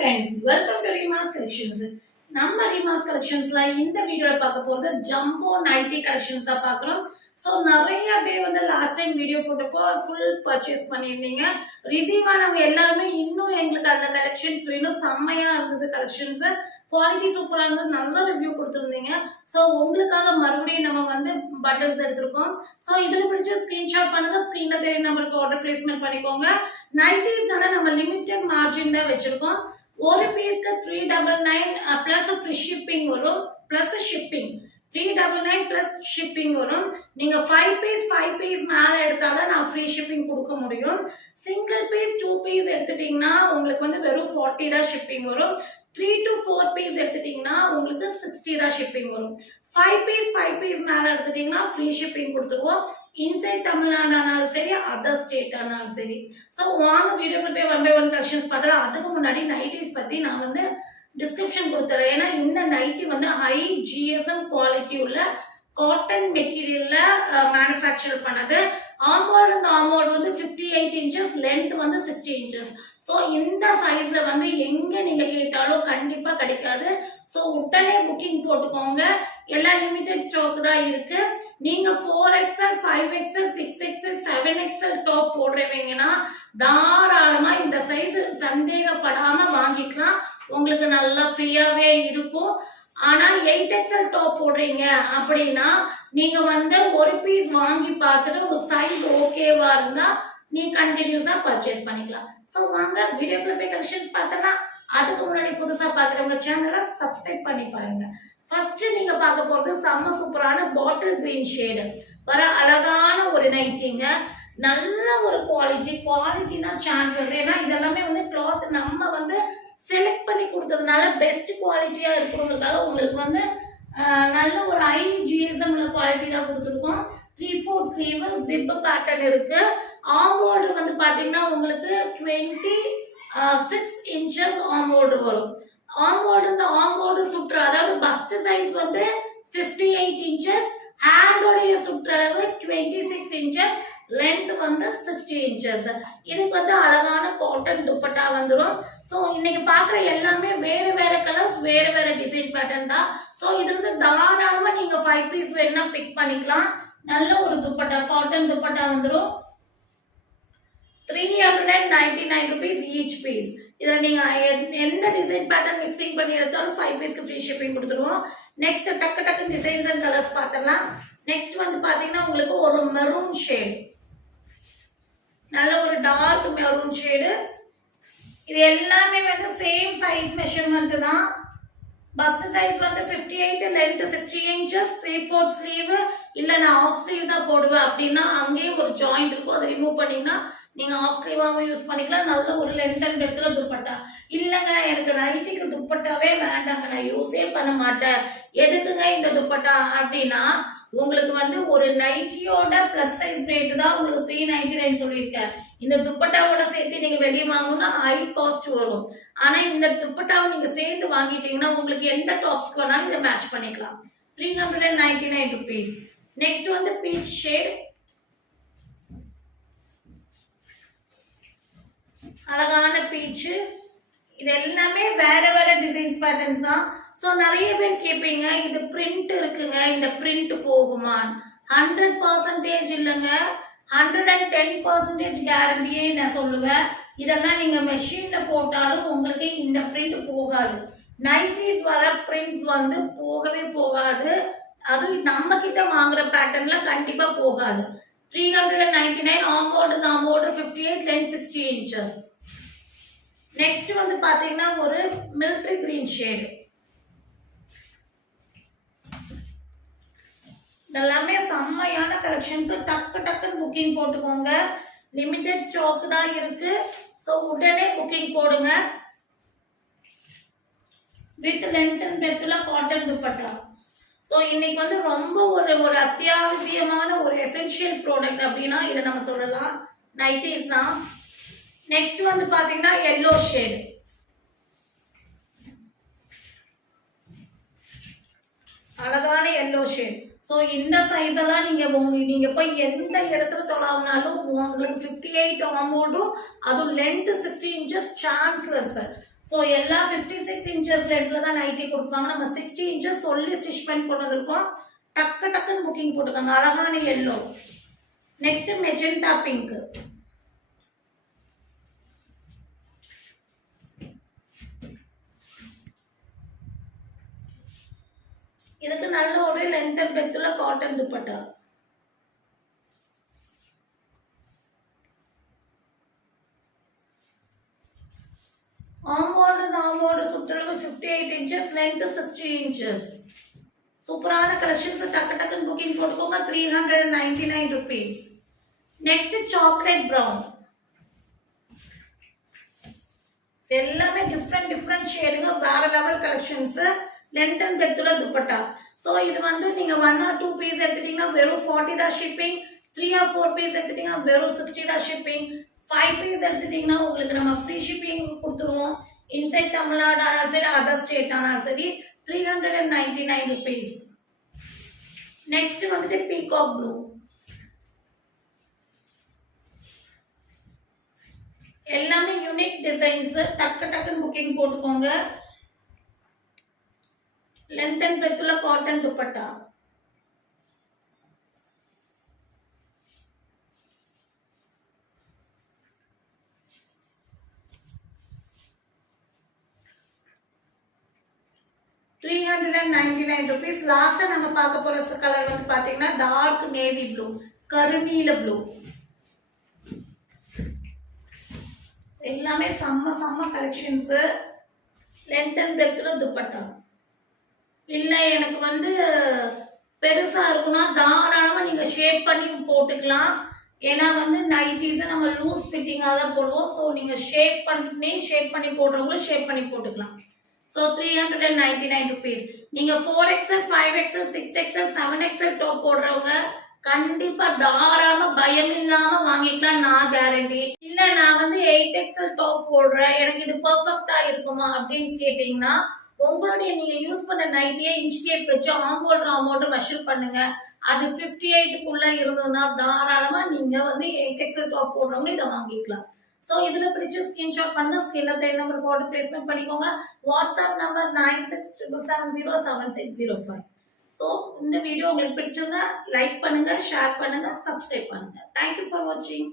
friends, welcome to Rima's Collections. நம்ம Rima's Collectionsல இந்த வீடியோல பார்க்க போறது ஜம்போ நைட்டி கலெக்ஷன்ஸா பார்க்கறோம். சோ நிறைய பேர் வந்து லாஸ்ட் டைம் வீடியோ போட்டப்போ ஃபுல் பர்ச்சேஸ் பண்ணிருந்தீங்க. ரிசீவ் ஆனவங்க எல்லாரும் இன்னும் எங்களுக்கு அந்த கலெக்ஷன்ஸ் வேணும், செம்மையா இருந்தது கலெக்ஷன்ஸ், குவாலிட்டி சூப்பரா இருந்தது, நல்ல ரிவ்யூ கொடுத்துருந்தீங்க. சோ உங்களுக்காக மறுபடியும் நம்ம வந்து பட்டன்ஸ் எடுத்திருக்கோம். சோ இதுல பிடிச்ச ஸ்கிரீன்ஷாட் பண்ணுங்க, ஸ்கிரீன்ல தெரிய நம்பருக்கு ஆர்டர் பிளேஸ்மெண்ட் பண்ணிக்கோங்க. நைட்டிஸ்னால நம்ம லிமிட்டட் மார்ஜின் தான் வச்சிருக்கோம். ஒரு பீஸ்க்கு 399 பிளஸ் ஃப்ரீ ஷிப்பிங் வரும், பிளஸ் ஷிப்பிங் 399 பிளஸ் ஷிப்பிங் வரும். நீங்க 5 பீஸ் மேல எடுத்தாதான் நான் ஃப்ரீ ஷிப்பிங் கொடுக்க முடியும். சிங்கிள் பீஸ் 2 பீஸ் எடுத்துட்டீங்கன்னா உங்களுக்கு வந்து வெறும் 40 தான் ஷிப்பிங் வரும். 3 to 4 பீஸ் எடுத்துட்டீங்கன்னா உங்களுக்கு 60 தான் ஷிப்பிங் வரும். 5 பீஸ் மேல எடுத்துட்டீங்கன்னா ஃப்ரீ ஷிப்பிங் கொடுத்துருவோம். இன்சைட் தமிழ்நாடு ஆனாலும் சரி, அதர் ஸ்டேட் ஆனாலும் சரி. ஸோ வாங்க வீடியோக்கு போய் 1 by 1 கலெக்ஷன்ஸ் பார்த்தலாம். அதுக்கு முன்னாடி நைட்டிஸ் பத்தி நான் வந்து டிஸ்கிரிப்ஷன் கொடுத்துறேன். ஏன்னா இந்த நைட்டி வந்து ஹை ஜிஎஸ்எம் குவாலிட்டி உள்ள காட்டன் மெட்டீரியல்ல மேனுஃபேக்சர் பண்ணது. ஆம்போல்டு இந்த ஆம்போல்டு வந்து 58 இன்ச்சஸ், லென்த் வந்து 60 இன்ச்சஸ். ஸோ இந்த சைஸ்ல வந்து எங்க நீங்க கேட்டாலும் கண்டிப்பா கிடைக்காது. ஸோ உடனே புக்கிங் போட்டுக்கோங்க, எல்லாம் லிமிடெட் ஸ்டாக் தான் இருக்கு. நீங்க 4XL 5XL 6XL 7XL top போடுறவங்கன்னா தாராளமா இந்த சைஸ் சந்தேகப்படாம வாங்கிக்கலாம், உங்களுக்கு நல்லா ஃப்ரீயாவே இருக்கும். ஆனா 8XL டாப் போடுறீங்க அப்படின்னா நீங்க வந்து ஒரு பீஸ் வாங்கி பார்த்துட்டு உங்களுக்கு சைஸ் ஓகேவா இருந்தா நீ கண்டினியூஸா பர்ச்சேஸ் பண்ணிக்கலாம். சோ வாங்க வீடியோக்குள்ள போய் கலெக்ஷன்ஸ் பார்த்தலாம். அதுக்கு முன்னாடி புதுசா பாக்குறவங்க சேனலை சப்ஸ்கிரைப் பண்ணி பாருங்க. ஃபர்ஸ்ட் நீங்க பார்க்க போறது செம்ம சூப்பரான பாட்டில் கிரீன் ஷேடு வர அழகான ஒரு நைட்டிங்க. நல்ல ஒரு குவாலிட்டினா சான்சஸ். ஏன்னா இதெல்லாமே வந்து கிளாத் நம்ம வந்து செலக்ட் பண்ணி கொடுத்ததுனால பெஸ்ட் குவாலிட்டியா இருக்கணுங்கிறதுக்காக உங்களுக்கு வந்து நல்ல ஒரு ஹை ஜிஎஸ்எம் உள்ள குவாலிட்டி தான் கொடுத்துருக்கோம். 3/4 ஸ்லீவ் ஜிப் பேட்டர்ன் இருக்கு. ஆர்ம் ஹோல்டர் வந்து பாத்தீங்கன்னா உங்களுக்கு 26 இன்ச்சஸ் ஆர்ம் ஹோல்டர் வரும். ஆர்ம் ஹோல்டர் இந்த ஆர்ம் ஹோல்டர் சுற்று, அதாவது பஸ்ட் சைஸ் வந்து 58 இன்ச்சஸ், ஹேண்டோடைய சுற்றளவு 26 இன்ச்சஸ், லென்த் வந்து 60 இன்ச்சஸ். இதுக்கு வந்து அழகான காட்டன் துப்பட்டா வந்துடும். ஸோ இன்னைக்கு பார்க்குற எல்லாமே வேறு வேற கலர்ஸ், வேறு வேற டிசைன் பேட்டர்ன் தான். ஸோ இது வந்து தாராளமாக நீங்க 5 பீஸ் வேணும்னா பிக் பண்ணிக்கலாம். நல்ல ஒரு துப்பட்டா, காட்டன் துப்பட்டா வந்துடும். 399 rupees ஈச் பீஸ். இதில் நீங்க எந்த டிசைன் பேட்டர்ன் மிக்சிங் பண்ணி எடுத்தாலும் 5 பீஸ்க்கு ஃப்ரீ ஷிப்பிங் கொடுத்துருவோம். நெக்ஸ்ட் டக்கு டிசைன்ஸ் அண்ட் கலர்ஸ் பார்த்தலாம். நெக்ஸ்ட் வந்து பாத்தீங்கன்னா உங்களுக்கு ஒரு மெரூன் ஷேடு, நல்ல ஒரு டார்க் மெரூன் ஷேடு. இது எல்லாமே வந்து சேம் சைஸ் மெஷர்மெண்ட் தான். பஸ்ட் சைஸ் வந்து 58, லென்த் 60 இன்ச்சஸ், 3/4 ஸ்லீவ். இல்ல நான் ஆஃப் ஸ்லீவ் தான் போடுவேன் அப்படின்னா அங்கேயே ஒரு ஜாயிண்ட் இருக்கும், அதை ரிமூவ் பண்ணீங்கன்னா நீங்க ஆஃப் ஸ்லீவாவும் யூஸ் பண்ணிக்கலாம். நல்ல ஒரு லென்த் அண்ட் பெத்துல துப்பட்டா. இல்லங்க எனக்கு நைட்டிக்கு துப்பட்டாவே வேண்டாங்க, நான் யூஸே பண்ண மாட்டேன், எதுக்குங்க இந்த துப்பட்டா அப்படின்னா உங்களுக்கு வந்து ஒரு நைட்டியோட பிளஸ் சைஸ் ரேட் தான் உங்களுக்கு 399 சொல்லியிருக்கேன். இந்த துப்பட்டாவோட சேர்த்து நீங்க வெளியே வாங்கணும்னா ஹை காஸ்ட் வரும். ஆனா இந்த துப்பட்டாவை நீங்க சேர்த்து வாங்கிட்டீங்கன்னா உங்களுக்கு எந்த டாப்ஸ்க்கு வேணாலும் இதை மேட்ச் பண்ணிக்கலாம். 399 rupees. நெக்ஸ்ட் வந்து பீச் ஷேட், அழகான பீச்சு. இது எல்லாமே வேற வேற டிசைன்ஸ் பேட்டர்ன்ஸ் தான். ஸோ நிறைய பேர் கேட்பீங்க இது பிரிண்ட் இருக்குங்க, இந்த பிரிண்ட் போகுமா? 100% இல்லைங்க, 110% கேரண்டியே நான் சொல்லுவேன். இதெல்லாம் நீங்க மெஷின்ல போட்டாலும் உங்களுக்கு இந்த பிரிண்ட் போகாது. நைட்டிஸ் வர பிரிண்ட்ஸ் வந்து போகவே போகாது. அதுவும் நம்ம கிட்ட வாங்குற பேட்டர்ன்ல கண்டிப்பா போகாது. 399 arm holder 58, length 60 inches. Next வந்து பாத்தீங்கன்னா ஒரு மிலிட்டரி கிரீன் ஷேடு. எல்லாமே செம்மையான கலெக்ஷன்ஸ். டக்குன்னு புக்கிங் போட்டுக்கோங்க, லிமிடெட் ஸ்டாக் தான் இருக்கு. ஸோ உடனே புக்கிங் போடுங்க. வித் லென்த் அண்ட் பெத்துல காட்டன் துப்பட்டா. ஸோ இன்னைக்கு வந்து ரொம்ப ஒரு அத்தியாவசியமான ஒரு எசென்ஷியல் ப்ராடக்ட் அப்படின்னா இதை நம்ம சொல்லலாம், நைட்டிஸ் தான். நெக்ஸ்ட் வந்து பாத்தீங்கன்னா எல்லோ ஷேடு, அழகான எல்லோ ஷேட். ஸோ இந்த சைஸ் எல்லாம் நீங்க போய் எந்த இடத்துல தொடாவினாலும் உங்களுக்கு 58 ஆர்ம் ஹோல்டரும் அதுவும் லென்த் 60 இன்ச்சஸ் சான்ஸ்லெஸ். ஸோ எல்லா 56 inches லென்த்ல தான் நைட்டி கொடுப்பாங்க. நம்ம 60 inches சொல்லி ஸ்டிச் பண்ணி கொண்டு வந்திருக்கோம். டக்கு டக்குன்னு புக்கிங் போட்டுக்கோங்க. அழகான எல்லோ. Next magenta pink. இதுக்கு நல்ல ஒரு லென்த் அண்ட் பிரெத்ல காட்டன் துப்பட்டா. ஆம்போல்டு சுற்றளவு 58 inches, length 60 inches. சூப்பரான கலெக்ஷன்ஸ். டக்கு டக்குன்னு புக்கிங் போட்டுக்கோங்க. 399 rupees. Next chocolate brown. எல்லாமே டிஃப்ரெண்ட் ஷேடுங்க. வேற லெவல் கலெக்ஷன்ஸ். லென்த் அண்ட் பிரெத்ல துப்பட்டா. ஸோ இது வந்து நீங்க 1 or 2 பீஸ் எடுத்துட்டீங்கன்னா வெறும் 40 தான் ஷிப்பிங். 3 or 4 பீஸ் எடுத்துட்டீங்கன்னா வெறும் 60 தான் ஷிப்பிங். 5 பீஸ் எடுத்துட்டீங்கன்னா உங்களுக்கு நம்ம ஃப்ரீ ஷிப்பிங் கொடுத்துருவோம். இன்சைட் தமிழ்நாடு ஆனாலும் சரி, அதர் ஸ்டேட் ஆனாலும் சரி, 399 rupees. நெக்ஸ்ட் வந்துட்டு பீகாக் ப்ளூ. எல்லாமே யூனிக் டிசைன்ஸ். டக்கு டக்குன்னு புக்கிங் போட்டுக்கோங்க. லென்த் அண்ட் பிரெத்ல காட்டன் துப்பட்டா. ₹399. லாஸ்டா நம்ம பார்க்க போற கலர் வந்து பாத்தீங்கன்னா டார்க் நேவி ப்ளூ, கருநீல ப்ளூ. எல்லாமே செம்ம கலெக்ஷன்ஸ். லென்த் அண்ட் பிரெத்ல துப்பட்டா. இல்ல எனக்கு வந்து பெருசா இருக்குன்னா தாராளமா நீங்க ஷேப் பண்ணி போட்டுக்கலாம். ஏன்னா வந்து நைட்டிஸ் நம்ம லூஸ் ஃபிட்டிங்கா தான் போடுவோம். ஸோ நீங்க ஷேப் பண்ணி போடுறவங்க ஷேப் பண்ணி போட்டுக்கலாம். So 399 rupees. நீங்க 4XL, 5XL, 6XL, 7XL top போடுறவங்க கண்டிப்பா தாராளமா பயம் இல்லாம வாங்கிக்கலாம். நான் கேரண்டி. இல்ல நான் வந்து 8XL டாப் போடுறேன், எனக்கு இது பெர்ஃபெக்ட்டா இருக்குமா அப்படின்னு கேட்டீங்கன்னா உங்களுடைய நீங்க யூஸ் பண்ண நைட்டியை இன்ச் டேப் வச்சு ஆம்போல்டு மெஷர் பண்ணுங்க. அது 58க்குள்ள இருந்ததுன்னா தாராளமா நீங்க வந்து 8XL டாப் போடுறவங்க இதை வாங்கிக்கலாம். ஸோ இதுல பிடிச்ச ஸ்கிரீன்ஷாட் பண்ணுங்க. ஸ்கிரீன்ல தேர்ட் நம்பருக்கு ஆர்டர் பிளேஸ்மெண்ட் பண்ணிக்கோங்க. WhatsApp number 9677707605. ஸோ இந்த வீடியோ உங்களுக்கு பிடிச்சிருந்தா லைக் பண்ணுங்க, ஷேர் பண்ணுங்க, சப்ஸ்கிரைப் பண்ணுங்க. தேங்க்யூ ஃபார் வாட்சிங்.